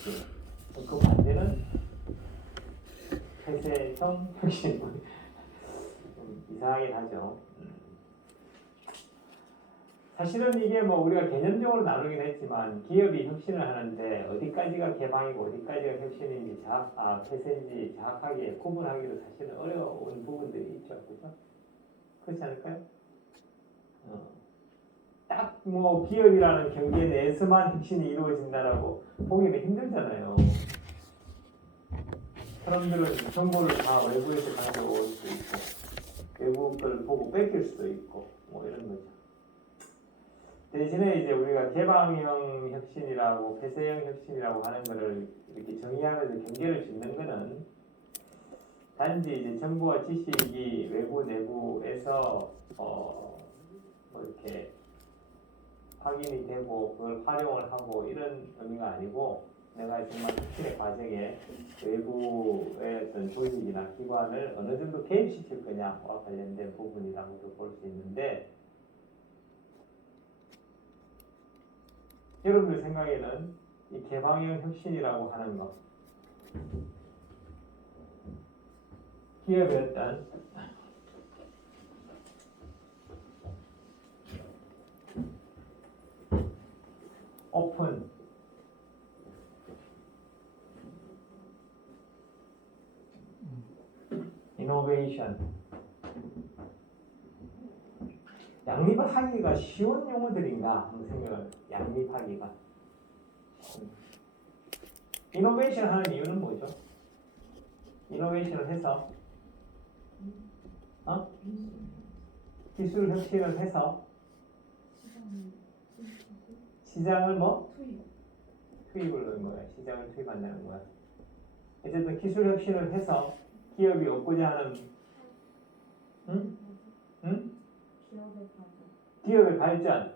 혁신. 그 반대는 폐쇄형 혁신. 좀 이상하긴 하죠. 사실은 이게 뭐 우리가 개념적으로 나누긴 했지만 기업이 혁신을 하는데 어디까지가 개방이고 어디까지가 혁신인지 폐쇄인지 정확하게 구분하기도 사실은 어려운 부분들이 있죠. 그렇죠? 그렇지 않을까요? 딱 뭐 기업이라는 경계 내에서만 혁신이 이루어진다라고 보기는 힘들잖아요. 사람들은 정보를 다 외부에서 가져올 수 있고 외부 걸 보고 뺏길 수도 있고 뭐 이런 거죠. 대신에 이제 우리가 개방형 혁신이라고 폐쇄형 혁신이라고 하는 거를 이렇게 정의하면서 경계를 짓는 거는 단지 이제 정보와 지식이 외부 내부에서 뭐 이렇게 확인이 되고 그걸 활용을 하고 이런 의미가 아니고 내가 정말 혁신의 과정에 외부의 어떤 조직이나 기관을 어느 정도 개입시킬 거냐와 관련된 부분이라고도 볼 수 있는데 여러분들 생각에는 이 개방형 혁신이라고 하는 것 기업의 어떤 오픈 이노베이션 양립을 하기가 쉬운 용어들인가 한번 생각을 양립하기가 이노베이션 하는 이유는 뭐죠? 이노베이션을 해서 기술 혁신을 해서 시장을 뭐? 투입을 넣는 거야. 시장을 투입한다는 거야. 어쨌든 기술 혁신을 해서 기업이 얻고자 하는 기업의 발전.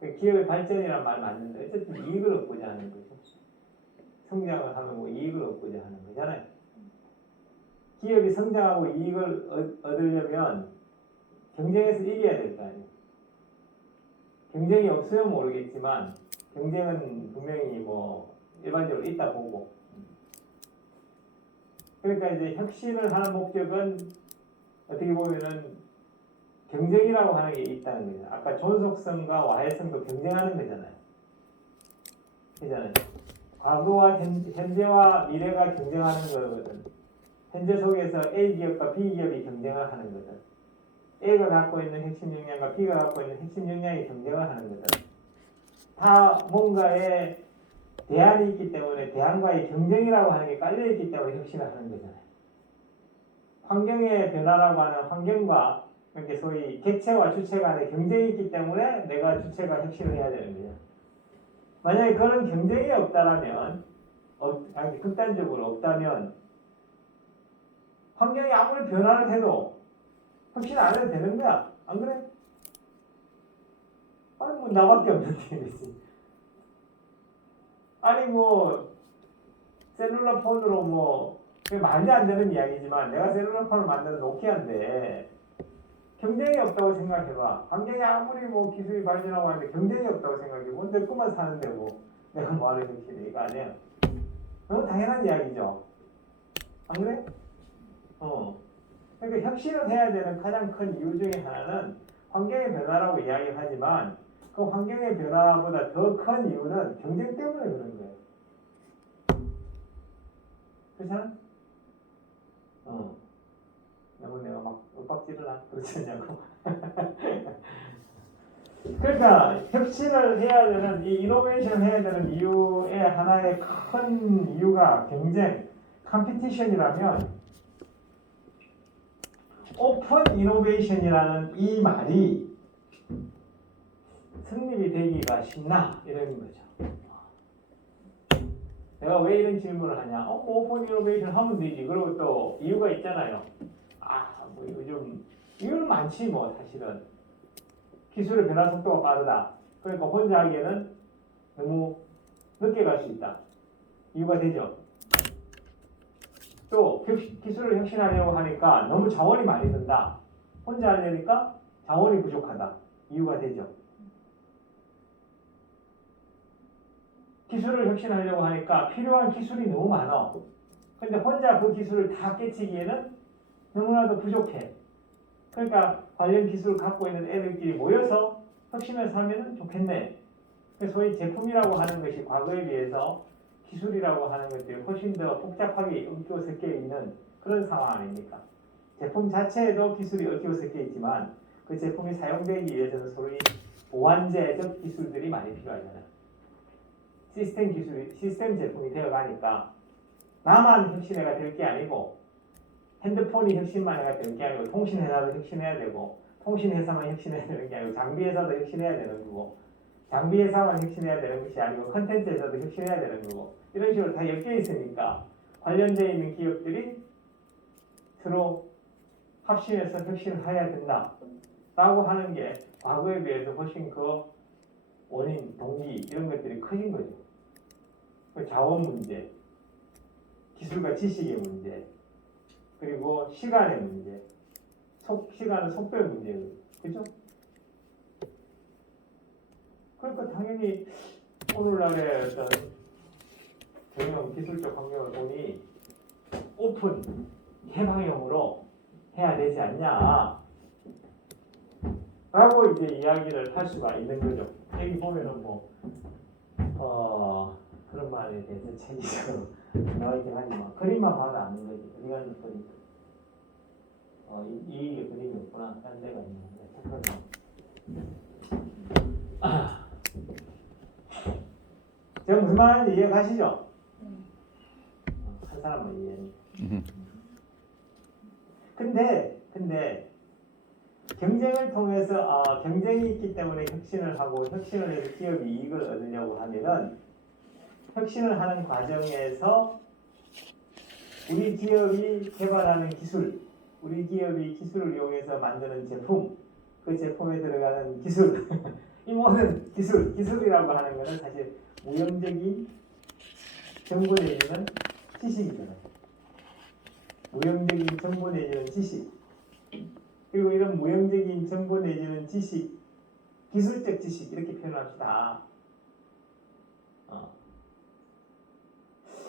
기업의 발전이란 말 맞는데 어쨌든 이익을 얻고자 하는 거죠. 성장을 하면 뭐 이익을 얻고자 하는 거잖아요. 기업이 성장하고 이익을 얻으려면 경쟁에서 이겨야 될 거 아니에요. 경쟁이 없으면 모르겠지만 경쟁은 분명히 뭐 일반적으로 있다 보고 그러니까 이제 혁신을 하는 목적은 어떻게 보면은 경쟁이라고 하는 게 있다는 거죠. 아까 존속성과 와해성도 경쟁하는 거잖아요. 그잖아요. 과거와 현재와 미래가 경쟁하는 거거든. 현재 속에서 A 기업과 B 기업이 경쟁을 하는 거든. A가 갖고 있는 핵심 역량과 B가 갖고 있는 핵심 역량이 경쟁을 하는 거든. 다 뭔가에 대안이 있기 때문에 대안과의 경쟁이라고 하는 게 깔려있기 때문에 혁신을 하는 거잖아요. 환경의 변화라고 하는 환경과 이렇게 소위 객체와 주체 간의 경쟁이 있기 때문에 내가 주체가 혁신을 해야 되는 거죠. 만약에 그런 경쟁이 없다라면, 극단적으로 없다면 환경이 아무리 변화를 해도 혁신 안 해도 되는 거야. 안 그래? 아니 뭐 나밖에 없는데 그치? 아니 뭐 셀룰러 폰으로 뭐 말도 안 되는 이야기지만 내가 셀룰러 폰을 만드는 노키아인데 경쟁이 없다고 생각해봐. 환경이 아무리 뭐 기술이 발전하고 하는데 경쟁이 없다고 생각해. 뭔데 그만 사는데 뭐 내가 뭐하는 혁신이 이거 아니야. 너무 당연한 이야기죠. 안 그래? 그러니까 혁신을 해야 되는 가장 큰 이유 중에 하나는 환경의 변화라고 이야기를 하지만 그 환경의 변화보다 더 큰 이유는 경쟁 때문에 그런 거예요. 그렇잖아? 너무 내가 막 윽박지를 그렇지 않냐고. 그러니까 혁신을 해야 되는 이 이노베이션을 해야 되는 이유의 하나의 큰 이유가 경쟁, 컴피티션이라면 오픈 이노베이션이라는 이 말이 성립이 되기가 쉽나 이런 거죠. 내가 왜 이런 질문을 하냐? 뭐 오픈 이노베이션 하면 되지. 그리고 또 이유가 있잖아요. 뭐 요즘 이유는 많지 뭐 사실은. 기술의 변화 속도가 빠르다. 그러니까 혼자 하기에는 너무 늦게 갈 수 있다. 이유가 되죠. 또 기술을 혁신하려고 하니까 너무 자원이 많이 든다. 혼자 하려니까 자원이 부족하다. 이유가 되죠. 기술을 혁신하려고 하니까 필요한 기술이 너무 많아. 근데 혼자 그 기술을 다 깨치기에는 너무나도 부족해. 그러니까 관련 기술을 갖고 있는 애들끼리 모여서 혁신을 하면 좋겠네. 소위 제품이라고 하는 것이 과거에 비해서 기술이라고 하는 것들이 훨씬 더 복잡하게 얽혀 섞여 있는 그런 상황 아닙니까? 제품 자체에도 기술이 얽혀 섞여 있지만 그 제품이 사용되기 위해서는 소위 보완제적 기술들이 많이 필요하잖아요. 시스템 제품이 되어가니까 나만 혁신해가 될 게 아니고 핸드폰이 혁신만 해가 될 게 아니고 통신회사도 혁신해야 되고 통신회사만 혁신해야 되는 게 아니고 장비회사도 혁신해야 되는 거고 장비회사만 혁신해야 되는 것이 아니고 컨텐츠 회사도 혁신해야 되는 거고 이런 식으로 다 엮여 있으니까 관련되어 있는 기업들이 서로 합심해서 혁신을 해야 된다 라고 하는 게 과거에 비해서 훨씬 그 원인, 동기 이런 것들이 커진 거죠. 자원 문제, 기술과 지식의 문제, 그리고 시간의 문제, 시간은 속도의 문제예요. 그죠? 그러니까 당연히 오늘날의 어떤 경영 기술적 환경을 보니 오픈, 개방형으로 해야 되지 않냐 라고 이제 이야기를 할 수가 있는 거죠. 여기 보면은 그런 말에 대해서 체계적으로 나와 있긴 하지만 그림만 봐도 아는 거지. 어디 가는 그림? 이 그림이 없구나. 딴 데가 있는데 잠깐만. 제가 무슨 말하는지 이해 가시죠? 한 사람만 이해. 근데 경쟁을 통해서 경쟁이 있기 때문에 혁신을 하고 혁신을 해서 기업이 이익을 얻으려고 하면은 혁신을 하는 과정에서 우리 기업이 개발하는 기술, 우리 기업이 기술을 이용해서 만드는 제품, 그 제품에 들어가는 기술, 이 모든 기술이라고 하는 것은 사실 무형적인 정보 내지는 지식이잖아요. 무형적인 정보 내지는 지식. 그리고 이런 무형적인 정보 내지는 지식, 기술적 지식 이렇게 표현합시다.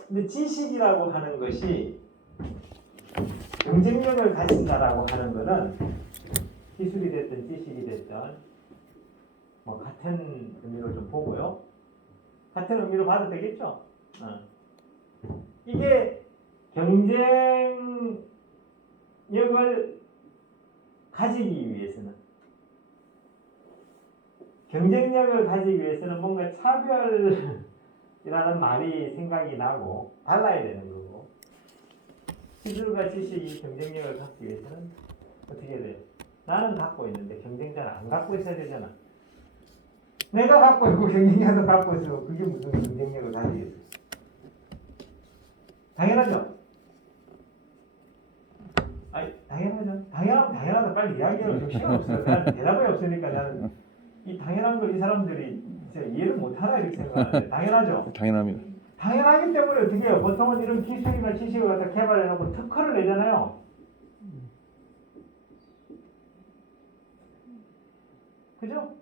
근데 지식이라고 하는 것이 경쟁력을 가진다라고 하는 것은 기술이 됐든 지식이 됐든 같은 의미로 좀 보고요. 같은 의미로 봐도 되겠죠? 이게 경쟁력을 가지기 위해서는 뭔가 차별이라는 말이 생각이 나고 달라야 되는 거고 기술과 지식이 경쟁력을 갖기 위해서는 어떻게 해야 돼요? 나는 갖고 있는데 경쟁자는 안 갖고 있어야 되잖아. 내가 갖고 있고 경쟁자도 갖고 있으면 그게 무슨 경쟁력을 가지겠어? 당연하죠? 당연하다. 빨리 이야기하면 좀 시간 없어요. 나는 대답이 없으니까 나는 이 당연한 걸 이 사람들이 진짜 이해를 못하나 이렇게 생각하는데 당연하죠? 당연합니다. 당연하기 때문에 어떻게 해요? 보통은 이런 기술이나 지식을 갖다 개발해놓고 특허를 내잖아요. 그죠?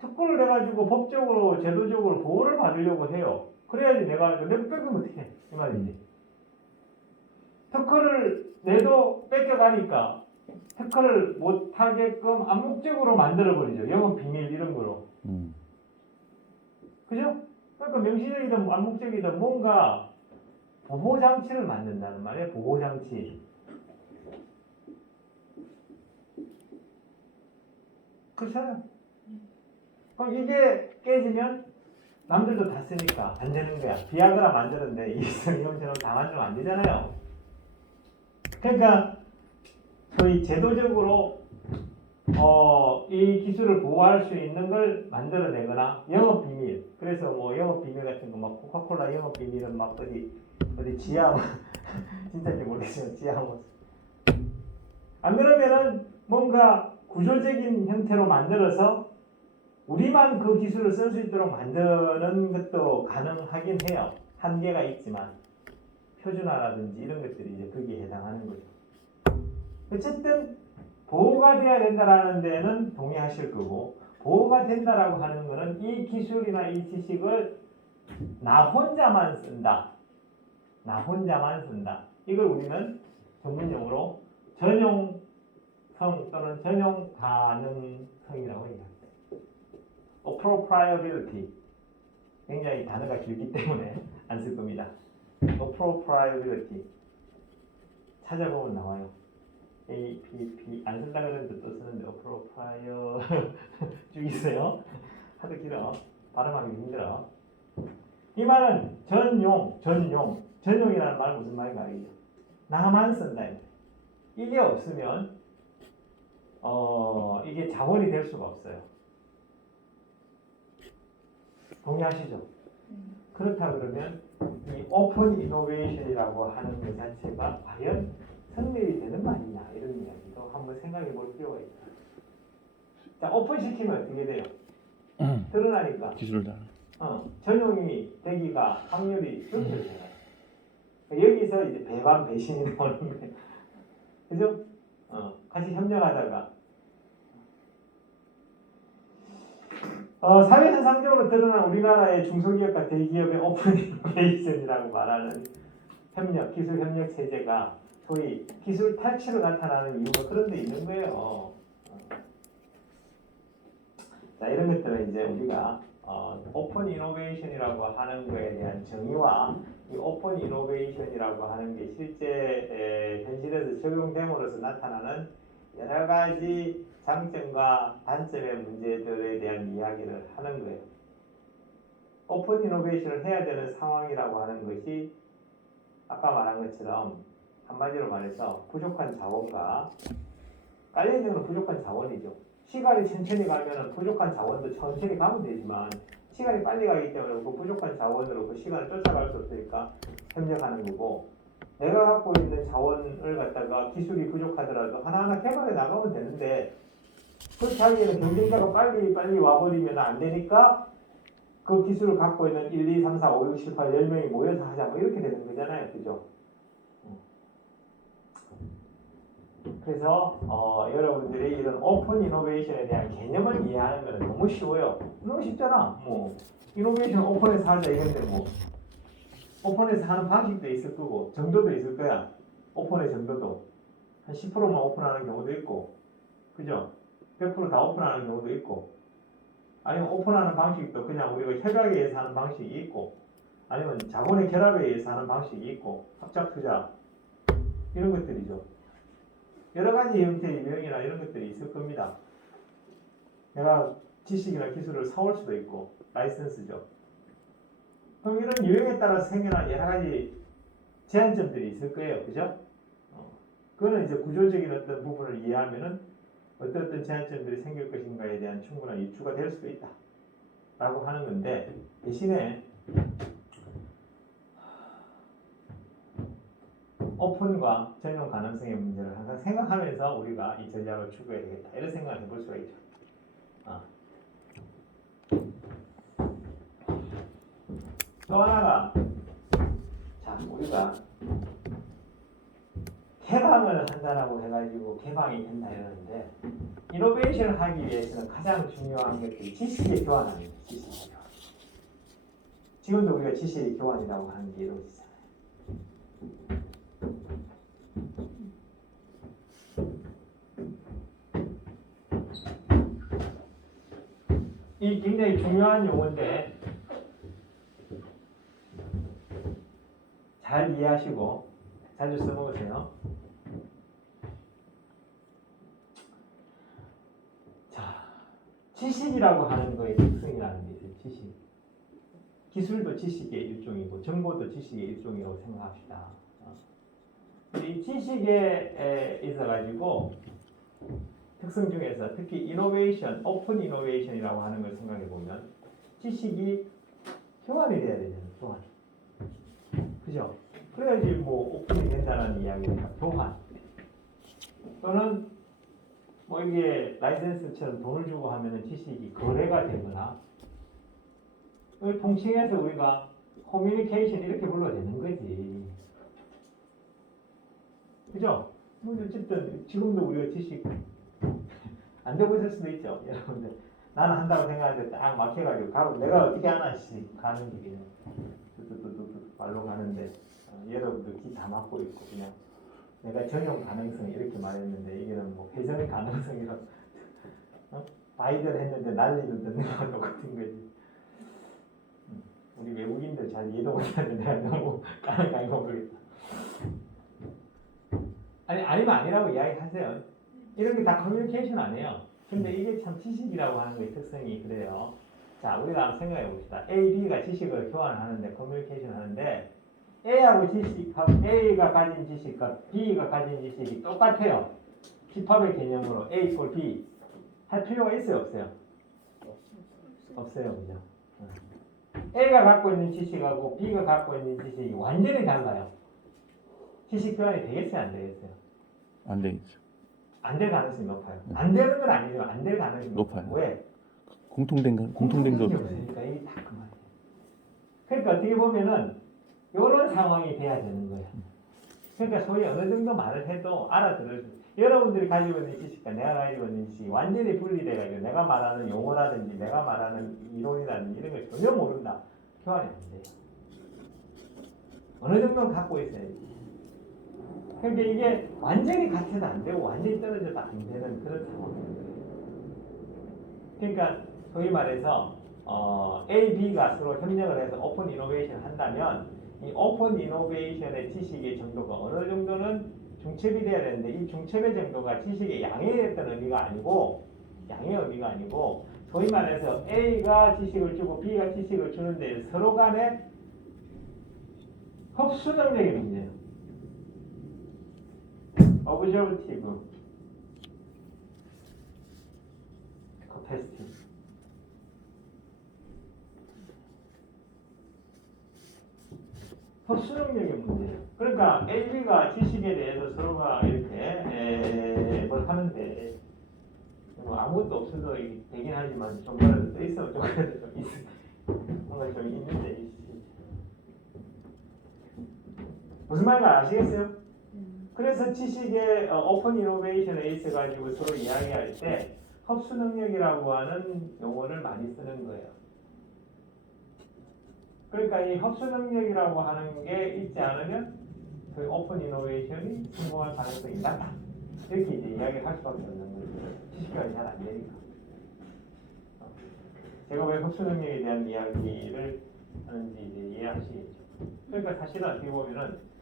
특허를 내가지고 법적으로 제도적으로 보호를 받으려고 해요. 그래야지 내가 뺏기면 어떻게 해? 이 말이지. 특허를 내도 뺏겨가니까 특허를 못하게끔 암묵적으로 만들어버리죠. 영업 비밀 이런 거로. 그죠? 그러니까 명시적이든 암묵적이든 뭔가 보호장치를 만든다는 말이에요. 보호장치. 그렇잖아요. 그럼 이게 깨지면 남들도 다 쓰니까 안 되는 거야. 비아그라 만드는데 이성처럼 다 만들면 안 되잖아요. 그러니까 소위 제도적으로 이 기술을 보호할 수 있는 걸 만들어내거나 영업 비밀. 그래서 영업 비밀 같은 거 막 코카콜라 영업 비밀은 막 어디 지하 진짜인지 모르겠지만 지하 안 그러면은 뭔가 구조적인 형태로 만들어서 우리만 그 기술을 쓸 수 있도록 만드는 것도 가능하긴 해요. 한계가 있지만 표준화라든지 이런 것들이 이제 거기에 해당하는 거죠. 어쨌든 보호가 돼야 된다라는 데는 동의하실 거고 보호가 된다라고 하는 거는 이 기술이나 이 지식을 나 혼자만 쓴다. 나 혼자만 쓴다. 이걸 우리는 전문용어로 전용성 또는 전용 가능성이라고 얘기합니다. appropriability. 굉장히 단어가 길기 때문에 안 쓸 겁니다. appropriability. 찾아보면 나와요. APP 안 쓴다 그랬는데 또 쓰는데 appropriate 쭉 있어요. 하도 길어. 발음하기 힘들어. 이 말은 전용이라는 말은 무슨 말인가 알겠죠? 나만 쓴다. 이게 없으면 이게 자본이 될 수가 없어요. 동의하시죠? 그렇다 그러면 이 오픈 이노베이션이라고 하는 것 자체가 과연 성립이 되는 말이냐 이런 이야기도 한번 생각해 볼 필요가 있다. 자, 오픈시키면 어떻게 돼요? 드러나니까 기술을 다. 전용이 되기가 확률이 높아져요. 여기서 이제 배반 배신이 나오는 거예요. 그죠? 같이 협력하다가 사회현상적으로 드러난 우리나라의 중소기업과 대기업의 오픈 이노베이션이라고 말하는 협력, 기술 협력 체제가 소위 기술 탈취로 나타나는 이유가 그런 데 있는 거예요. 자, 이런 것들은 이제 우리가 오픈 이노베이션이라고 하는 거에 대한 정의와 이 오픈 이노베이션이라고 하는 게 실제 현실에서 적용됨으로써 나타나는 여러 가지 장점과 단점의 문제들에 대한 이야기를 하는 거예요. 오픈 이노베이션을 해야 되는 상황이라고 하는 것이 아까 말한 것처럼 한마디로 말해서 부족한 자원과 깔려있는 건 부족한 자원이죠. 시간이 천천히 가면 부족한 자원도 천천히 가면 되지만 시간이 빨리 가기 때문에 그 부족한 자원으로 그 시간을 쫓아갈 수 없으니까 협력하는 거고, 내가 갖고 있는 자원을 갖다가 기술이 부족하더라도 하나하나 개발해 나가면 되는데 그렇게 하기에는 경쟁자가 빨리 와버리면 안 되니까 그 기술을 갖고 있는 1, 2, 3, 4, 5, 6, 7, 8, 10명이 모여서 하자 뭐 이렇게 되는 거잖아요. 그죠? 그래서 여러분들이 이런 오픈 이노베이션에 대한 개념을 이해하는 것은 너무 쉬워요. 너무 쉽잖아. 뭐 이노베이션 오픈해서 하자 이건데 뭐 오픈해서 하는 방식도 있을 거고 정도도 있을 거야. 오픈의 정도도 한 10%만 오픈하는 경우도 있고, 그죠? 100%다 오픈하는 경우도 있고, 아니면 오픈하는 방식도 그냥 우리가 협약에 의해서 하는 방식이 있고, 아니면 자본의 결합에 의해서 하는 방식이 있고, 합작 투자 이런 것들이죠. 여러 가지 형태의 유형이나 이런 것들이 있을 겁니다. 내가 지식이나 기술을 사올 수도 있고, 라이선스죠. 그럼 이런 유형에 따라서 생겨난 여러 가지 제한점들이 있을 거예요. 그죠? 그거는 이제 구조적인 어떤 부분을 이해하면은 어떤 제한점들이 생길 것인가에 대한 충분한 유추가 될 수도 있다. 라고 하는 건데, 대신에 오픈과 전용 가능성의 문제를 항상 생각하면서 우리가 이 전략을 추구해야 되겠다. 이런 생각을 해볼 수가 있죠. 또 하나가, 자, 우리가 개방을 한다라고 해가지고 개방이 된다 이러는데, 이노베이션을 하기 위해서는 가장 중요한 것이 지식의 교환입니다. 지식의 교환. 지금도 우리가 지식의 교환이라고 하는 게 이루어지잖아요. 이 굉장히 중요한 용어인데 잘 이해하시고 자주 써먹으세요. 자, 지식이라고 하는 거의 특성이라는 게 있어요. 지식. 기술도 지식의 일종이고 정보도 지식의 일종이라고 생각합시다. 이 지식에 있어가지고 특성 중에서 특히 이노베이션, 오픈 이노베이션이라고 하는 걸 생각해 보면 지식이 교환이 돼야 되잖아요. 교환. 그죠? 그래야지 뭐 오픈이 된다는 이야기입니다. 교환. 또는 뭐 이게 라이센스처럼 돈을 주고 하면은 지식이 거래가 되거나, 통칭해서 우리가 커뮤니케이션 이렇게 불러도 되는 거지. 그죠? 뭐 어쨌든 지금도 우리가 지식 안 되고 있을 수도 있죠, 여러분들. 나는 한다고 생각하는데 딱 막혀가지고 가고 내가 어떻게 하나 씨 가는 길이네. 뚜뚜뚜뚜 발로 가는데 여러분들 귀 다 막고 있고 그냥 내가 전용 가능성 이렇게 말했는데 이게는 뭐 회전 가능성이라 바이든 했는데 난리는 듣는 거랑 똑같은 거지. 우리 외국인들 잘 이해도 못하는데 내가 너무 까는 거 모르겠다. 아니면 아니라고 이야기하세요. 이런 게 다 커뮤니케이션 아니에요. 근데 이게 참 지식이라고 하는 거의 특성이 그래요. 자, 우리가 한번 생각해 봅시다. A, B가 지식을 교환하는데 커뮤니케이션 하는데 A가 가진 지식과 B가 가진 지식이 똑같아요. 집합의 개념으로 A equal B 할 필요가 있어요, 없어요? 없어요, 그죠? A가 갖고 있는 지식하고 B가 갖고 있는 지식이 완전히 달라요. 지식 교환이 되겠어요, 안 되겠어요? 안 되겠죠. 안 될 가능성이 높아요. 안 되는 건 아니지만 안 될 가능성이 높아요. 왜? 공통된 게 없어요. 없으니까 이게 다 그 말이에요. 그러니까 어떻게 보면은 이런 상황이 돼야 되는 거예요. 그러니까 소위 어느 정도 말을 해도 알아들을 수. 여러분들이 가지고 있는 지식과 내가 가지고 있는 지식이 완전히 분리돼가지고 내가 말하는 용어라든지 내가 말하는 이론이라든지 이런 걸 전혀 모른다. 교환이 안 돼요. 어느 정도는 갖고 있어야지. 그러니까 이게 완전히 같아도 안 되고 완전히 떨어져도 안 되는 그런 상황이에요. 그러니까 소위 말해서 A, B가 서로 협력을 해서 오픈 이노베이션을 한다면 이 오픈 이노베이션의 지식의 정도가 어느 정도는 중첩이 돼야 되는데 이 중첩의 정도가 지식의 양에 어떤 의미가 아니고 양의 의미가 아니고 소위 말해서 A가 지식을 주고 B가 지식을 주는데 서로 간에 흡수 능력의 문제예요. Observative capacity. 흡수 능력의 문제예요. 그러니까 A, B가 지식에 대해서 서로가 이렇게 뭘 하는데 뭐 아무것도 없어도 되긴 하지만 좀 뭐라도 더 있으면 좀 그래도 좀 뭔가 좀 있는데 무슨 말인지 아시겠어요? 그래서 지식의 오픈 이노베이션에 있어가지고 서로 이야기할 때 흡수 능력이라고 하는 용어를 많이 쓰는 거예요. 그러니까 이 흡수 능력이라고 하는 게 있지 않으면 그 오픈 이노베이션이 성공할 가능성이 낮다. 이렇게 이제 이야기를 할 수밖에 없는 거예요. 지식이 잘 안 되니까. 제가 왜 흡수 능력에 대한 이야기를 하는지 이제 이해하시겠죠. 그러니까 사실은 어떻게 보면은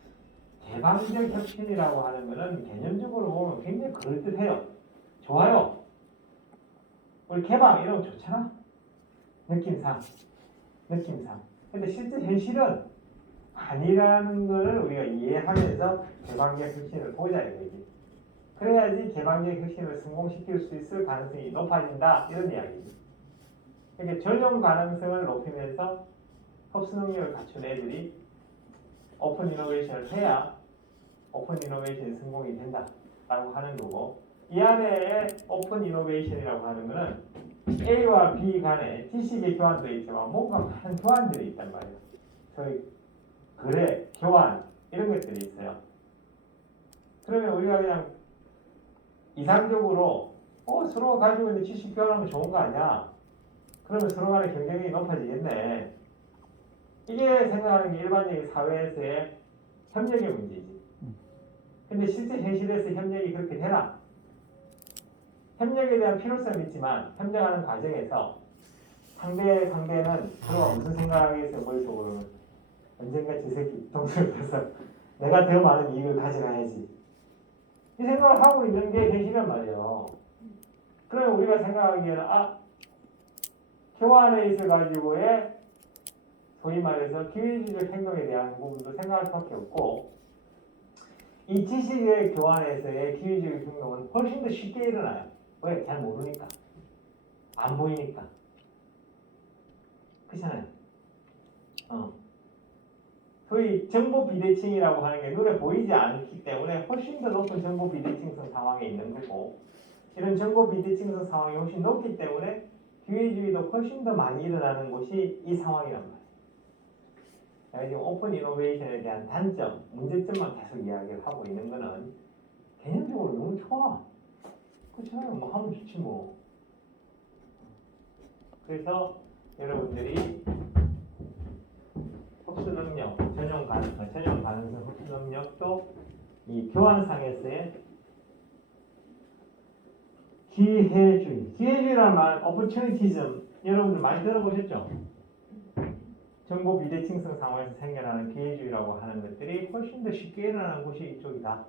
개방적 혁신이라고 하는 것은 개념적으로 보면 굉장히 그럴듯해요. 좋아요. 우리 개방 이런 거 좋잖아. 느낌상. 근데 실제 현실은 아니라는 것을 우리가 이해하면서 개방적 혁신을 보자 이거지. 그래야지 개방적 혁신을 성공시킬 수 있을 가능성이 높아진다 이런 이야기지. 그러니까 전용 가능성을 높이면서 흡수 능력을 갖춘 애들이 오픈 이노베이션을 해야 오픈 이노베이션이 성공이 된다라고 하는 거고 이 안에 오픈 이노베이션이라고 하는 거는 A와 B 간에 지식의 교환도 있지만 뭔가 많은 교환들이 있단 말이에요. 소위 거래, 교환 이런 것들이 있어요. 그러면 우리가 그냥 이상적으로 서로가 가지고 있는 지식 교환하면 좋은 거 아니야? 그러면 서로 간의 경쟁력이 높아지겠네. 이게 생각하는 게 일반적인 사회에서의 협력의 문제지. 근데 실제 현실에서 협력이 그렇게 되나? 협력에 대한 필요성은 있지만 협력하는 과정에서 상대는 서로가 무슨 생각하겠어요? 머릿속으로는 언젠가 저 새끼 동생을 펴서 내가 더 많은 이익을 가져가야지 이 생각을 하고 있는 게 현실이란 말이에요. 그러면 우리가 생각하기에는 교환에 있어가지고의 소위 말해서 기회주의적 행동에 대한 부분도 생각할 수밖에 없고 이 지식의 교환에서의 기회주의적 행동은 훨씬 더 쉽게 일어나요. 왜? 잘 모르니까. 안 보이니까. 그렇잖아요. 소위 정보 비대칭이라고 하는 게 눈에 보이지 않기 때문에 훨씬 더 높은 정보 비대칭성 상황에 있는 거고 이런 정보 비대칭성 상황이 훨씬 높기 때문에 기회주의도 훨씬 더 많이 일어나는 곳이 이 상황이란 말이에요. 지금 오픈 이노베이션에 대한 단점, 문제점만 계속 이야기를 하고 있는 거는 개념적으로 너무 좋아. 그렇잖아요. 뭐 하면 좋지 뭐. 그래서 여러분들이 흡수 능력, 전용 가능성 흡수 능력도 이 교환상에서의 기회주의라는 말, opportunism 여러분들 많이 들어보셨죠? 정보 비대칭성 상황에서 생겨나는 기회주의라고 하는 것들이 훨씬 더 쉽게 일어나는 곳이 이쪽이다.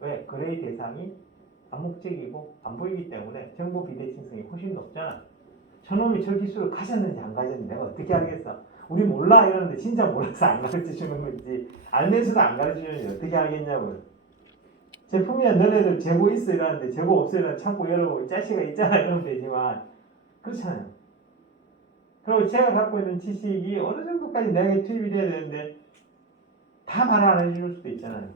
왜? 거래의 대상이 암묵적이고 안 보이기 때문에 정보 비대칭성이 훨씬 높잖아. 저놈이 저 기술을 가졌는지 안 가졌는지 내가 어떻게 알겠어? 우리 몰라 이러는데 진짜 몰라서 안 가르쳐 주는 건지 알면서도 안 가르쳐 주는지 어떻게 알겠냐고요. 제품이야 너네들 재고 있어 이러는데 재고 없어 이러는데 창고 열어보고 짜시가 있잖아 이러면 되지만 그렇잖아요. 그리고 제가 갖고 있는 지식이 어느 정도까지 내게 투입이 돼야 되는데 다 말 안 해줄 수도 있잖아요.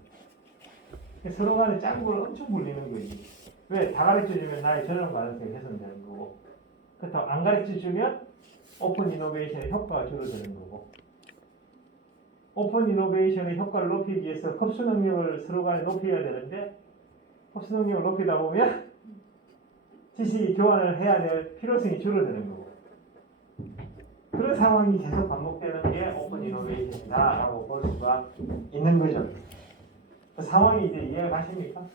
서로 간에 짱구를 엄청 굴리는 거지. 왜? 다 가르쳐주면 나의 전원 가능성이 훼손되는 거고, 그렇다고 안 가르쳐주면 오픈 이노베이션의 효과가 줄어드는 거고, 오픈 이노베이션의 효과를 높이기 위해서 흡수 능력을 서로 간에 높여야 되는데 흡수 능력을 높이다 보면 지식 교환을 해야 될 필요성이 줄어드는 거고, 그런 상황이 계속 반복되는 게 오픈 이노베이션이다라고 볼 수가 있는 거죠. 그 상황이 이제 이해가 가십니까?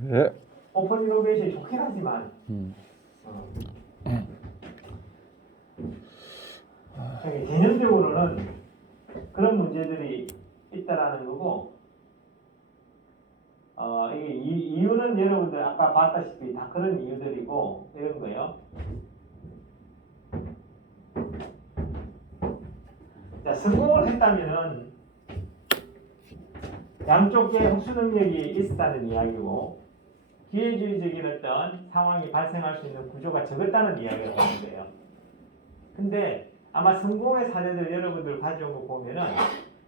네. 오픈 이노베이션이 좋긴 하지만 개념적으로는 그런 문제들이 있다라는 거고, 이게 이유는 여러분들 아까 봤다시피 다 그런 이유들이고 이런 거예요. 자, 성공을 했다면은 양쪽에 흡수 능력이 있었다는 이야기고, 기회주의적인 어떤 상황이 발생할 수 있는 구조가 적었다는 이야기가 되는 거예요. 근데 아마 성공의 사례들 여러분들 가져온 거 보면은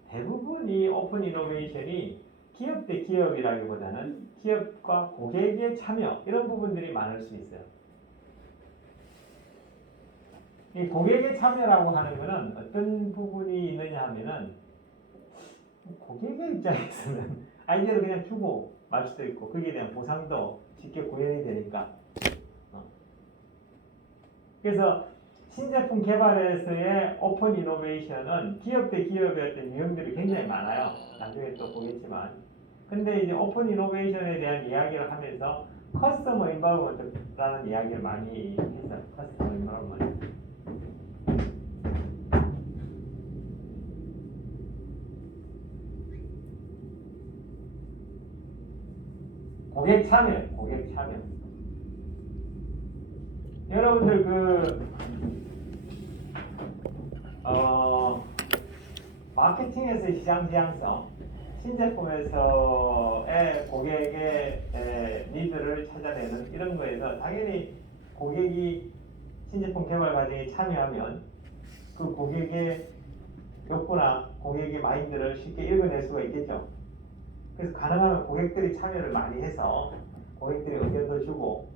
대부분 이 오픈 이노베이션이 기업 대 기업이라기보다는 기업과 고객의 참여 이런 부분들이 많을 수 있어요. 이 고객의 참여라고 하는 거는 어떤 부분이 있느냐 하면은 고객의 입장에서는 아이디어를 그냥 주고 말 수도 있고 거기에 대한 보상도 쉽게 구현이 되니까. 그래서 신제품 개발에서의 오픈 이노베이션은 기업 대 기업의 어떤 유형들이 굉장히 많아요. 나중에 또 보겠지만. 근데 이제 오픈 이노베이션에 대한 이야기를 하면서 커스터머 인바로먼트라는 이야기를 많이 했어요. 커스터머 인바로먼트. 고객 참여. 여러분들 마케팅에서의 시장 지향성, 신제품에서의 고객의 니드를 찾아내는 이런 거에서 당연히 고객이 신제품 개발 과정에 참여하면 그 고객의 욕구나 고객의 마인드를 쉽게 읽어낼 수가 있겠죠. 그래서 가능하면 고객들이 참여를 많이 해서 고객들이 의견도 주고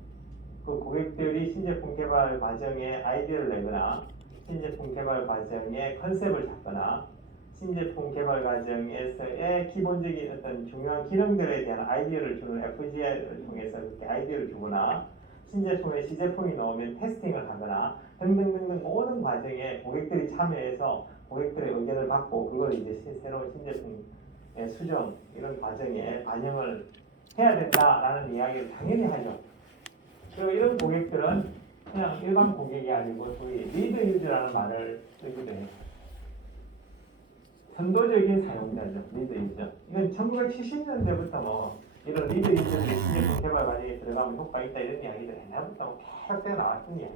그 고객들이 신제품 개발 과정에 아이디어를 내거나 신제품 개발 과정에 컨셉을 잡거나 신제품 개발 과정에서의 기본적인 어떤 중요한 기능들에 대한 아이디어를 주는 FGI를 통해서 그렇게 아이디어를 주거나 신제품에 시제품이 나오면 테스팅을 하거나 등등등등 모든 과정에 고객들이 참여해서 고객들의 의견을 받고 그걸 이제 새로운 신제품 수정 이런 과정에 반영을 해야 된다라는 이야기를 당연히 하죠. 그리고 이런 고객들은 그냥 일반 고객이 아니고 소위 리드 유저라는 말을 쓰기도 해요. 선도적인 사용자죠. 리드 유저. 이건 1970년대부터 뭐 이런 리드 유저들이 신제품 개발 과정에 들어가면 효과가 있다 이런 이야기들 옛날부터 계속 되어 나왔던 이야기.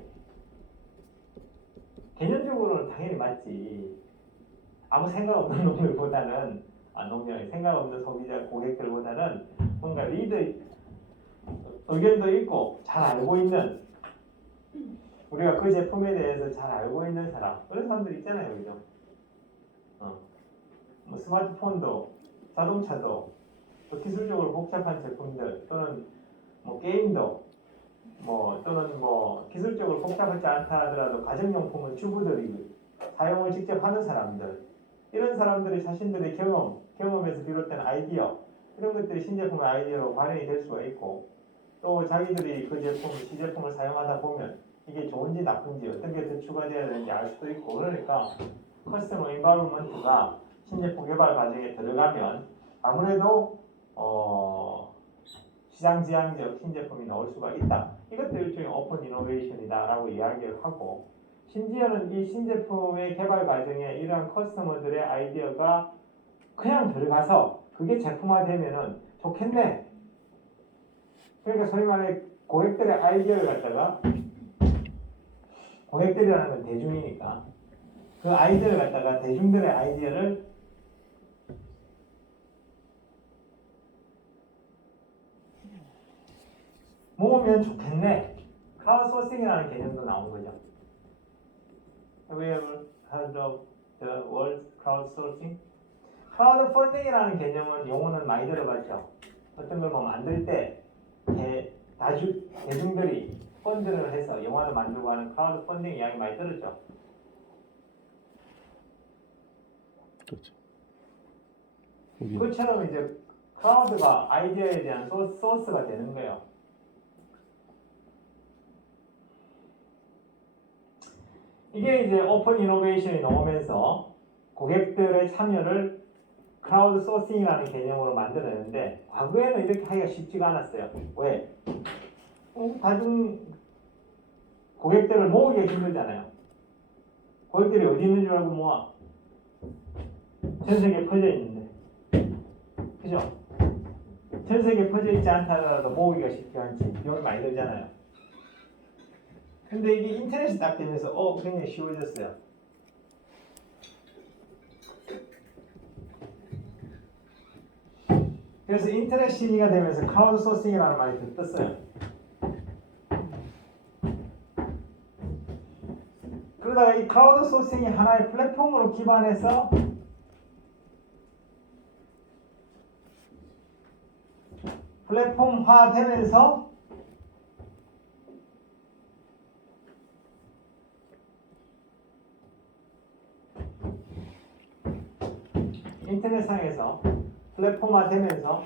개념적으로는 당연히 맞지. 아무 생각 없는 놈들보다는 생각 없는 소비자 고객들보다는 뭔가 리드 의견도 있고 잘 알고 있는 우리가 그 제품에 대해서 잘 알고 있는 사람 그런 사람들 있잖아요, 그죠? 뭐 스마트폰도 자동차도 또 기술적으로 복잡한 제품들 또는 뭐 게임도 뭐 또는 뭐 기술적으로 복잡하지 않다 하더라도 가정용품은 주부들이 사용을 직접 하는 사람들 이런 사람들이 자신들의 경험에서 비롯된 아이디어 이런 것들이 신제품의 아이디어로 발현이 될 수가 있고 또 자기들이 그 제품, 시제품을 사용하다 보면 이게 좋은지 나쁜지 어떤 게 더 추가되어야 되는지 알 수도 있고 그러니까 커스텀 인바이러먼트가 신제품 개발 과정에 들어가면 아무래도 시장 지향적 신제품이 나올 수가 있다. 이것도 일종의 오픈 이노베이션이다라고 이야기를 하고 심지어는 이 신제품의 개발 과정에 이러한 커스터머들의 아이디어가 그냥 들어가서 그게 제품화되면은 좋겠네. 그러니까 소위 말해 고객들의 아이디어를 갖다가 고객들이라는 건 대중이니까 그 아이디어를 갖다가 대중들의 아이디어를 모으면 좋겠네. 크라우드 소싱이라는 개념도 나온 거죠. Have you ever heard of the word crowdsourcing? 크라우드 펀딩이라는 개념은 용어는 많이 들어봤죠. 어떤 걸 뭐 만들 때 대중들이 펀드를 해서 영화를 만들고 하는 크라우드 펀딩 이야기 많이 들었죠. 그렇죠. 여기 그것처럼 이제 크라우드가 아이디어에 대한 소스가 되는 거예요. 이게 이제 오픈 이노베이션이 나오면서 고객들의 참여를 크라우드 소싱이라는 개념으로 만들었는데 과거에는 이렇게 하기가 쉽지가 않았어요. 왜? 다중 고객들을 모으기가 힘들잖아요. 고객들이 어디 있는 줄 알고 모아? 전 세계에 퍼져 있는데, 그죠? 전 세계에 퍼져 있지 않다 하더라도 모으기가 쉽지 않지. 비용이 많이 들잖아요. 근데 이게 인터넷이 딱 되면서 굉장히 쉬워졌어요. 그래서 인터넷 시기가 되면서 크라우드 소싱이라는 말이 떴어요. 그러다가 이 크라우드 소싱이 하나의 플랫폼으로 기반해서 플랫폼화 되면서 인터넷상에서 플랫폼화 되면서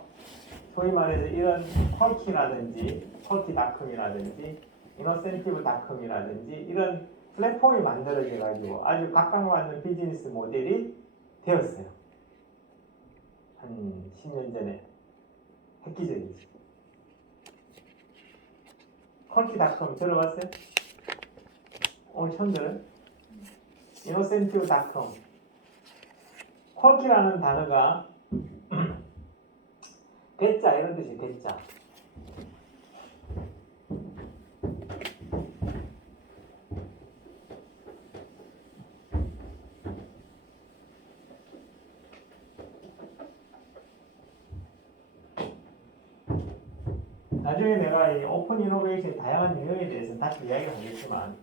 소위 말해서 이런 퀄키라든지 퀄키닷컴이라든지 이노센티브닷컴이라든지 이런 플랫폼이 만들어져 가지고 아주 각광받는 비즈니스 모델이 되었어요. 한 10년 전에 획기적이지. 퀄키닷컴 들어봤어요? 오늘 처음 들어요? 이노센티브닷컴. 퀄키라는 단어가 배짜 이런 뜻이 배짜. 나중에 내가 이 오픈 이노베이션의 다양한 유형에 대해서 다시 이야기를 하겠지만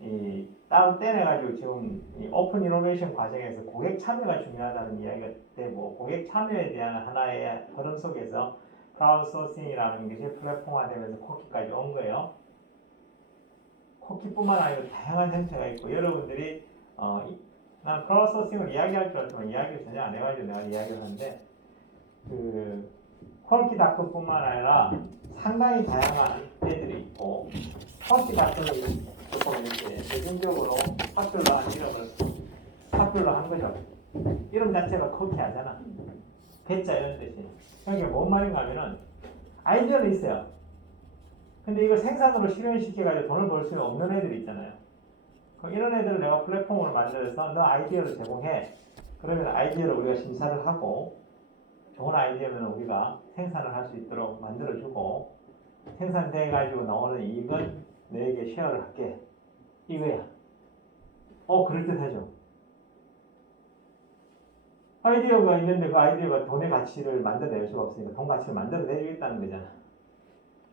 이 따로 떼내가지고 지금 이 오픈 이노베이션 과정에서 고객 참여가 중요하다는 이야기가 되고 고객 참여에 대한 하나의 흐름 속에서 크라우드 소싱이라는 것이 플랫폼화되면서 코키까지 온 거예요. 코키뿐만 아니라 다양한 형태가 있고 여러분들이 난 크라우드 소싱을 이야기할 줄 알았지만 이야기를 전혀 안 해가지고 내가 이야기를 하는데 퀄키닷컴뿐만 아니라 상당히 다양한 애들이 있고 퀄키닷컴을 조금 이렇게 대중적으로 파퓰러 한 거죠. 이름 자체가 퀄키하잖아. 배짜 이런 뜻이. 그러니까 뭔 말인가 하면은 아이디어는 있어요. 근데 이걸 생산으로 실현시켜가지고 돈을 벌 수 없는 애들이 있잖아요. 그럼 이런 애들을 내가 플랫폼으로 만들어서 너 아이디어를 제공해. 그러면 아이디어를 우리가 심사를 하고 좋은 아이디어면 우리가 생산을 할 수 있도록 만들어주고 생산돼가지고 나오는 이익은 너에게 쉐어를 할게. 이거야. 그럴듯하죠. 아이디어가 있는데 그 아이디어가 돈의 가치를 만들어낼 수가 없으니까 돈 가치를 만들어내주겠다는 거잖아.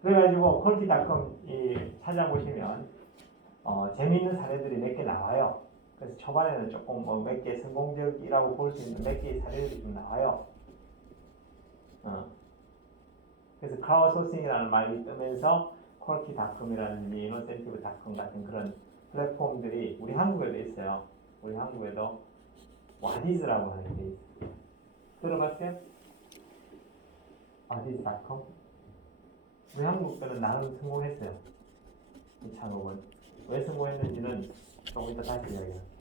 그래가지고 퀄키닷컴 찾아보시면 재미있는 사례들이 몇 개 나와요. 그래서 초반에는 조금 몇 개 성공적이라고 볼 수 있는 몇 개의 사례들이 좀 나와요. 그래서 크라우드 소싱이라는 말이 뜨면서 퀄키닷컴이라든지 이노센티브닷컴 같은 그런 플랫폼들이 우리 한국에도 있어요. 우리 한국에도 와디즈라고 하는 게 있어요. 들어봤어요? 와디즈닷컴? 우리 한국 거는 나름 성공했어요. 이찬호군. 왜 성공했는지는 조금 이따 다시 이야기할게요.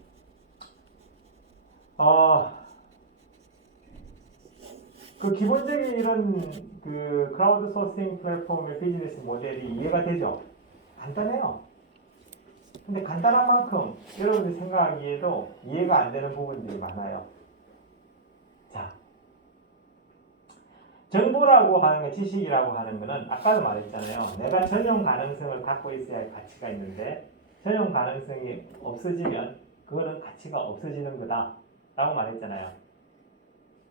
그 기본적인 이런 그 크라우드 소싱 플랫폼의 비즈니스 모델이 이해가 되죠? 간단해요. 근데 간단한 만큼 여러분들이 생각하기에도 이해가 안 되는 부분들이 많아요. 자, 정보라고 하는 거, 지식이라고 하는 거는 아까도 말했잖아요. 내가 전용 가능성을 갖고 있어야 할 가치가 있는데 전용 가능성이 없어지면 그거는 가치가 없어지는 거다 라고 말했잖아요.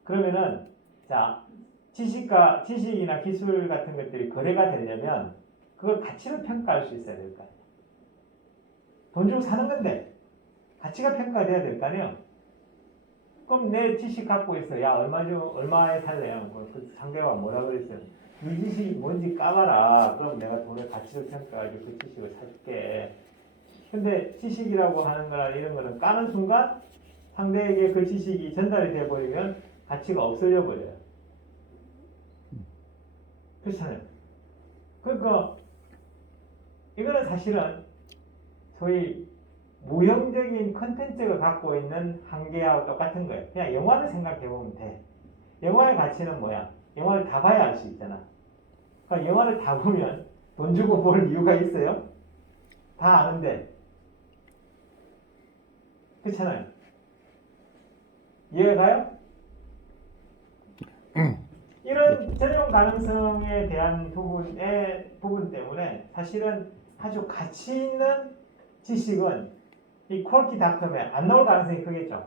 그러면은 자, 지식이나 기술 같은 것들이 거래가 되려면 그걸 가치를 평가할 수 있어야 될 거 아니에요. 돈 주고 사는 건데 가치가 평가돼야 될 거 아니에요. 그럼 내 지식 갖고 있어. 야, 얼마에 살래요? 그 상대가 뭐라 그랬어요? 이 지식이 뭔지 까봐라. 그럼 내가 돈의 가치를 평가해가지고 그 지식을 살게. 근데 지식이라고 하는 거나 이런 거는 까는 순간 상대에게 그 지식이 전달이 돼버리면 가치가 없어져 버려요. 그렇잖아요. 그러니까 이거는 사실은 소위 무형적인 컨텐츠가 갖고 있는 한계하고 똑같은 거예요. 그냥 영화를 생각해 보면 돼. 영화의 가치는 뭐야? 영화를 다 봐야 알 수 있잖아. 그러니까 영화를 다 보면 돈 주고 볼 이유가 있어요? 다 아는데. 그렇잖아요. 이해가 가요? 이런 전용 가능성에 대한 부분 때문에 사실은 아주 가치 있는 지식은 이 퀄키닷컴에 안 나올 가능성이 크겠죠.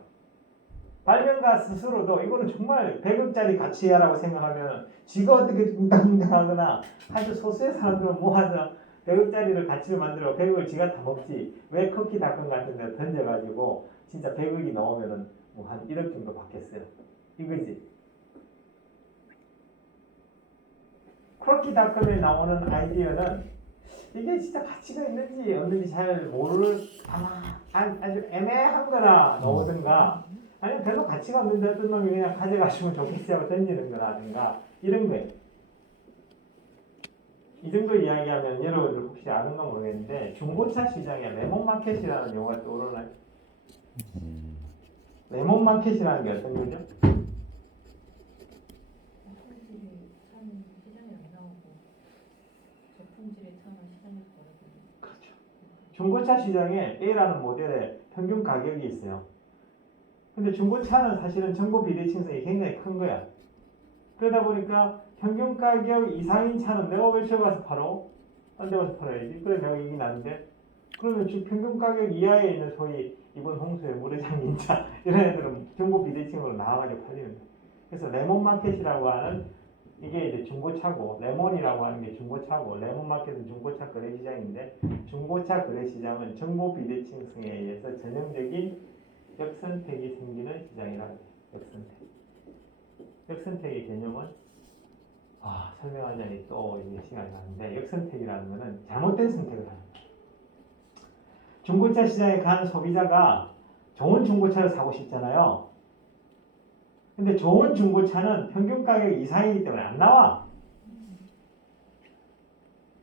발명가 스스로도 이거는 정말 100억짜리 가치야라고 생각하면 지가 어떻게 뚱땅뚱땅하거나 아주 소수의 사람들은 모아서 100억짜리를 가치를 만들어 100억을 지가 다 먹지 왜 퀄키닷컴 같은 데 던져가지고 진짜 100억이 나오면은 뭐 한 1억 정도 받겠어요. 이거지. 퀄키닷컴에 나오는 아이디어는 이게 진짜 가치가 있는지 없는지 잘 모를 아주 애매한 거나 나오든가 아니면 별로 가치가 없는데 어떤 놈이 그냥 가져가시면 좋겠어요 하고 던지는 거라든가 이런 거예요. 이 정도 이야기하면 여러분들 혹시 아는가 모르겠는데 중고차 시장에 레몬마켓이라는 용어가 떠오르나요? 레몬마켓이라는 게 어떤 거죠? 그렇죠. 중고차 시장에 A라는 모델의 평균 가격이 있어요. 근데 중고차는 사실은 정보 비대칭성이 굉장히 큰 거야. 그러다 보니까 평균 가격 이상인 차는 내가 왜 저기 가서 팔어? 딴 데 가서 팔아야지. 그래 내가 이익이 나는데. 그러면 지금 평균 가격 이하에 있는 소위 이번 홍수에 물에 잠긴 차 이런 애들은 정보 비대칭으로 나와가지고 팔리는 거야. 그래서 레몬마켓이라고 하는 이게 이제 중고차고 레몬이라고 하는 게 중고차고 레몬마켓은 중고차 거래시장인데 중고차 거래시장은 정보 비대칭성에 의해서 전형적인 역선택이 생기는 시장이라고 해요. 역선택. 역선택의 개념은 설명하자니 또 이제 시간이 가는데 역선택이라는 것은 잘못된 선택을 하는 거예요. 중고차 시장에 간 소비자가 좋은 중고차를 사고 싶잖아요. 근데 좋은 중고차는 평균 가격 이상이기 때문에 안 나와.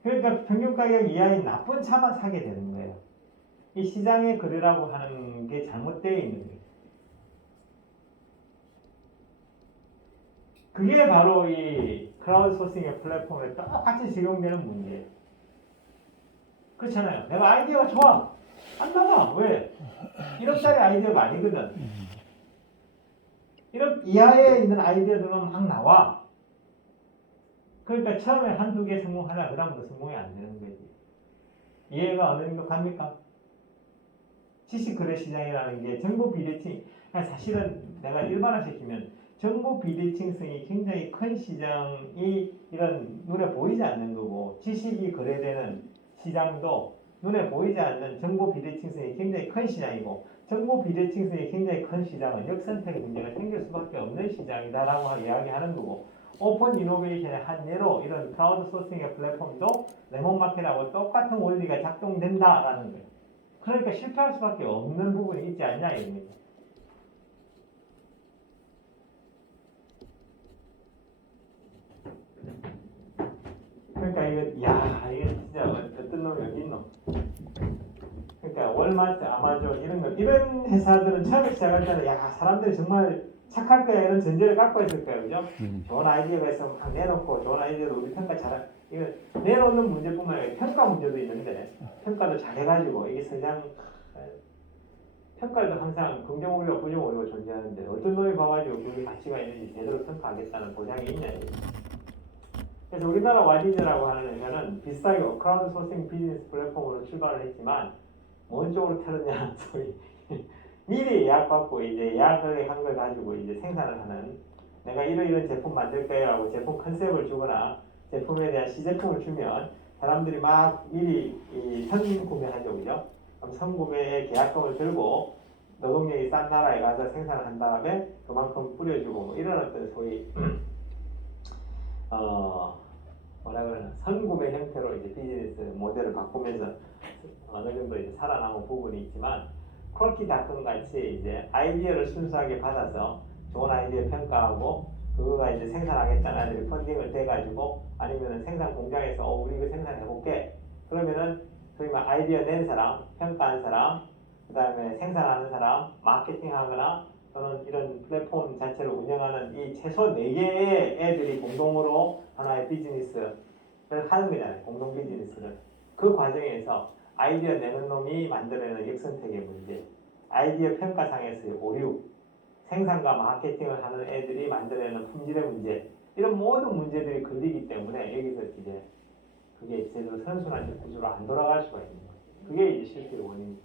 그러니까 평균 가격 이하인 나쁜 차만 사게 되는 거예요. 이 시장의 거래라고 하는 게 잘못되어 있는 거예요. 그게 바로 이 크라우드 소싱의 플랫폼에 똑같이 적용되는 문제예요. 그렇잖아요. 내가 아이디어가 좋아. 안 나와. 왜? 1억짜리 아이디어가 아니거든. 1억 이하에 있는 아이디어들은 막 나와. 그러니까 처음에 한두 개 성공하다 그 다음부터 성공이 안 되는 거지. 이해가 어느 정도 갑니까? 지식거래시장이라는 게 정보 비대칭, 사실은 내가 일반화시키면 정보 비대칭성이 굉장히 큰 시장이 이런 눈에 보이지 않는 거고 지식이 거래되는 시장도 눈에 보이지 않는 정보 비대칭성이 굉장히 큰 시장이고 정보 비대칭성이 굉장히 큰 시장은 역선택 문제가 생길 수밖에 없는 시장이다라고 이야기하는 거고 오픈 이노베이션의 한 예로 이런 크라우드 소싱의 플랫폼도 레몬마켓하고 똑같은 원리가 작동된다라는 거예요. 그러니까 실패할 수밖에 없는 부분이 있지 않냐 이겁니다. 그러니까 이게 진짜 어떤 놈이 어디 있노? 그러니까 월마트, 아마존 이런 회사들은 처음에 시작할 때는 야 사람들이 정말 착할 거야 이런 전제를 갖고 있을 거예요, 그죠? 좋은 아이디어가 있으면 막 내놓고 좋은 아이디어도 우리 평가 잘 이거 내놓는 문제뿐만 아니라 평가 문제도 있는데 평가도 잘 해가지고 이게 세상 평가도 항상 긍정 오류와 부정 오류가 존재하는데 어떤 놈이 봐가지고 그게 가치가 있는지 제대로 평가하겠다는 보장이 있냐 이게. 그래서 우리나라 와디즈라고 하는 회사는 비슷하게 크라우드 소싱 비즈니스 플랫폼으로 출발을 했지만 뭔 쪽으로 틀었냐 소위 미리 예약받고 이제 예약을 한 걸 가지고 이제 생산을 하는 내가 이런 제품 만들 거예요라고 제품 컨셉을 주거나 제품에 대한 시제품을 주면 사람들이 막 미리 선구매하죠, 그죠? 그럼 선구매에 계약금을 들고 노동력이 싼 나라에 가서 생산을 한 다음에 그만큼 뿌려주고 뭐 이런 어떤 소위 뭐라 그러나 선구매 형태로 이제 비즈니스 모델을 바꾸면서 어느 정도 이제 살아남은 부분이 있지만 퀄키닷컴 같이 이제 아이디어를 순수하게 받아서 좋은 아이디어 평가하고 그거가 이제 생산하겠다는 애들이 펀딩을 대가지고 아니면은 생산 공장에서 우리 이거 생산해볼게 그러면은 소위 말 아이디어 낸 사람, 평가한 사람, 그 다음에 생산하는 사람, 마케팅하거나 또는 이런 플랫폼 자체를 운영하는 이 최소 4개의 애들이 공동으로 하나의 비즈니스를 하는 거잖아요. 공동 비즈니스를. 그 과정에서 아이디어 내는 놈이 만들어내는 역선택의 문제, 아이디어 평가상에서의 오류, 생산과 마케팅을 하는 애들이 만들어내는 품질의 문제, 이런 모든 문제들이 걸리기 때문에 여기서 이제 그게 제대로 선순환 구조로 안 돌아갈 수가 있는 거예요. 그게 이제 실패의 원인이죠.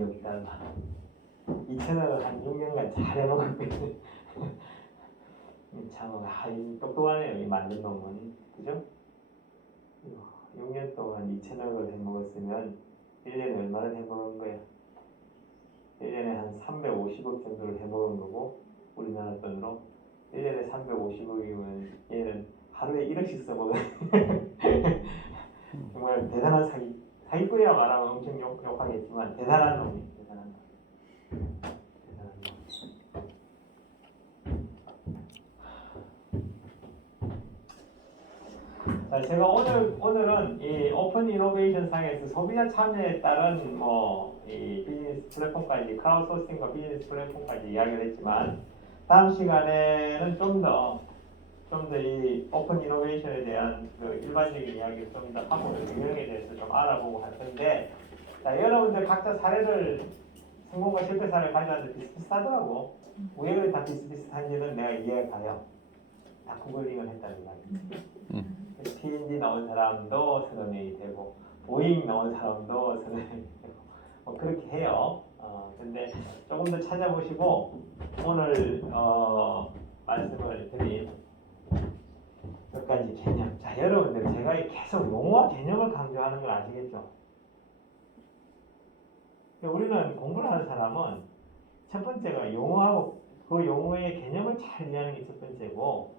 여기 따라 이 채널을 한 6년간 잘 해먹었거든요. 참, 이 똑똑하네요, 이 만든 놈은. 그죠? 6년 동안 이 채널을 해먹었으면 1년에 얼마를 해먹은 거야? 1년에 한 350억 정도를 해먹은 거고, 우리나라 돈으로 1년에 350억이면 얘는 하루에 1억씩 써먹어요. 정말 대단한 사기꾼이라고 말하면 엄청 욕하겠지만 대단한 놈이에요. 대단한 놈. 자, 제가 오늘은 이 오픈 이노베이션 상에서 소비자 참여에 따른 이 비즈니스 플랫폼까지 크라우드 소싱과 비즈니스 플랫폼까지 이야기를 했지만 다음 시간에는 좀 더 이 오픈 이노베이션에 대한 그 일반적인 이야기를 좀 더 하고 경영에 대해서 좀 알아보고 할 텐데 자, 여러분들 각자 사례를 성공과 실패 사례를 가져왔는데 비슷비슷하더라고. 왜 그래 다 비슷비슷한지는 내가 이해가 가요. 다 구글링을 했다는 이야기. P&G 나온 사람도 서너 명이 되고 보잉 나온 사람도 서너 명이 되고 뭐 그렇게 해요. 근데 조금 더 찾아보시고 오늘 말씀을 드린 몇 가지 개념. 자, 여러분들 제가 계속 용어와 개념을 강조하는 걸 아시겠죠? 우리는 공부를 하는 사람은 첫 번째가 용어하고 그 용어의 개념을 잘 이해하는 게 첫 번째고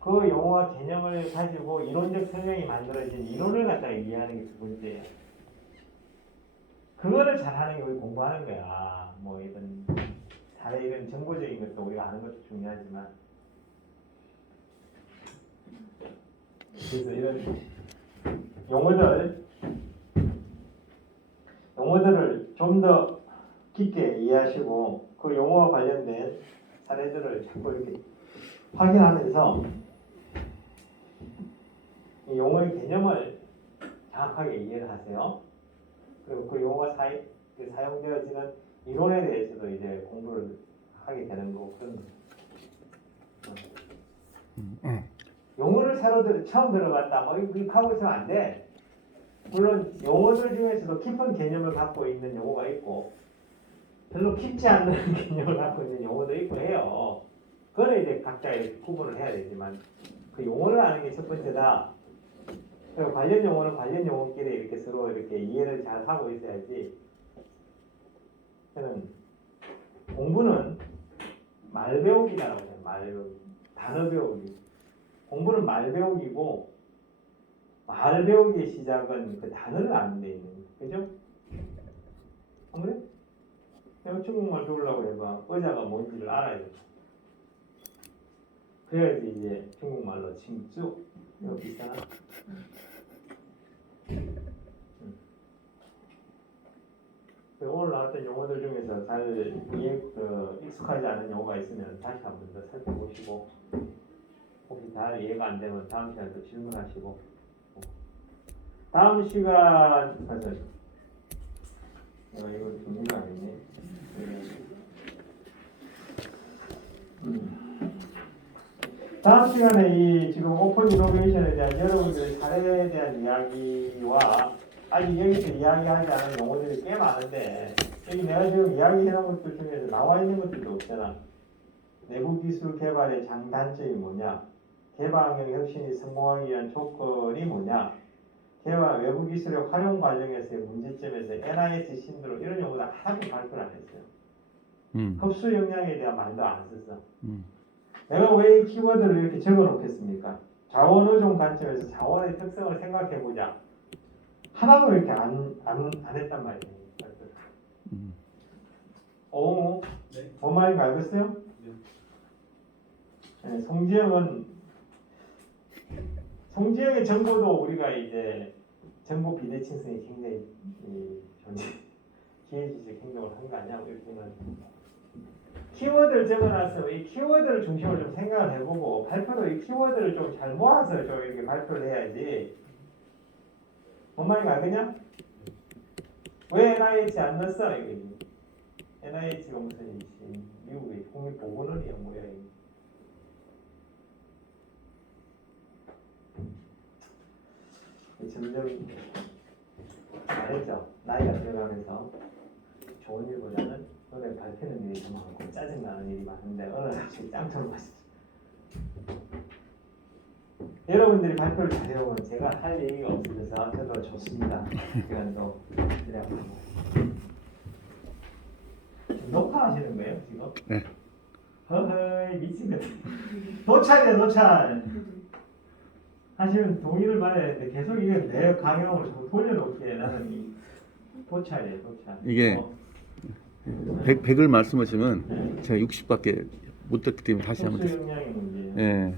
그 용어와 개념을 가지고 이론적 설명이 만들어진 이론을 갖다가 이해하는 게 두 번째예요. 그거를 잘하는 게 우리 공부하는 거야. 뭐 이런 사례 이런 정보적인 것도 우리가 아는 것도 중요하지만 그래서 이런 용어들을 좀 더 깊게 이해하시고 그 용어와 관련된 사례들을 자꾸 이렇게 확인하면서 이 용어의 개념을 정확하게 이해를 하세요. 그리고 그 용어가 사용되어지는 이론에 대해서도 이제 공부를 하게 되는 거고 그런 용어를 처음 들어봤다 뭐 이렇게 하고 있으면 안 돼. 물론 용어들 중에서도 깊은 개념을 갖고 있는 용어가 있고 별로 깊지 않은 개념을 갖고 있는 용어도 있고 해요. 그거는 이제 각자 이렇게 구분을 해야 되지만 그 용어를 아는 게 첫 번째다. 그리고 관련 용어는 관련 용어끼리 이렇게 서로 이렇게 이해를 잘 하고 있어야지. 저는 공부는 말 배우기라고 해요. 말 배우기. 단어 배우기. 공부는 말 배우기고 말 배우기의 시작은 그 단어를 아는 데 있는 거예요. 그죠? 안 그래? 내가 중국말 배우려고 해봐. 의자가 뭔지를 알아야 돼. 그래야지 이제 중국말로 징쭈 이거 비슷하나? 오늘 나왔던 용어들 중에서 잘 익숙하지 않은 용어가 있으면 다시 한 번 더 살펴보시고 혹시 잘 이해가 안 되면 다음 시간에 또 질문하시고 다음 시간 맞아 이거 정리가 안 됐네. 다음 시간에 이 지금 오픈 이노베이션에 대한 여러분들의 사례에 대한 이야기와 아직 여기서 이야기하지 않은 용어들이 꽤 많은데 여기 내가 지금 이야기해놓은 것들 중에서 나와 있는 것들도 없잖아. 내부 기술 개발의 장단점이 뭐냐? 개방형 혁신이 성공하기 위한 조건이 뭐냐? 개발 외부 기술의 활용 과정에서의 문제점에서 NIH 신드롬 이런 용어들 하나도 발표를 안 했어요. 흡수 역량에 대한 말도 안 썼어. 내가 왜 이 키워드를 이렇게 적어 놓겠습니까? 자원 의존 관점에서 자원의 특성을 생각해 보자. 하나도 이렇게 안 했단 말이에요. 오, 네. 뭔 말인지 알겠어요? 네, 송지영의 정보도 우리가 이제 정보 비대칭성이 굉장히 기회주식 행동을 한 거 아니야? 이렇게는 키워드를 적어놨으면 이 키워드를 중심으로 좀 생각을 해보고 발표도 이 키워드를 좀 잘 모아서 좀 이렇게 발표를 해야지. 뭔 말인지 알겠냐? 왜 NIH 안 넣었어? 이거지. NIH가 무슨 미국의 국립보건원이야 뭐야 이거. 점점 말했죠. 나이가 들어가면서 좋은 일보다는 노래 발표는 일이 더 많고 짜증나는 일이 많은데 어느 날씩 짱처럼 맛있죠. 여러분들이 발표를 잘해오면 제가 할 얘기가 없어져서 저도 좋습니다. 시간도 그래갖고 녹화하시는 거예요 지금? 네. 허허이 미친거같아. 노찰이야 노찰. 사실은 동의를 받아야 되는데 계속 이게 내 강형으로 자꾸 돌려놓게 나는 이 도찰이에요 도찰. 이게 100을 말씀하시면 제가 60밖에 못 듣기 때문에 다시 한번 흡수 역량의 문제예요. 예.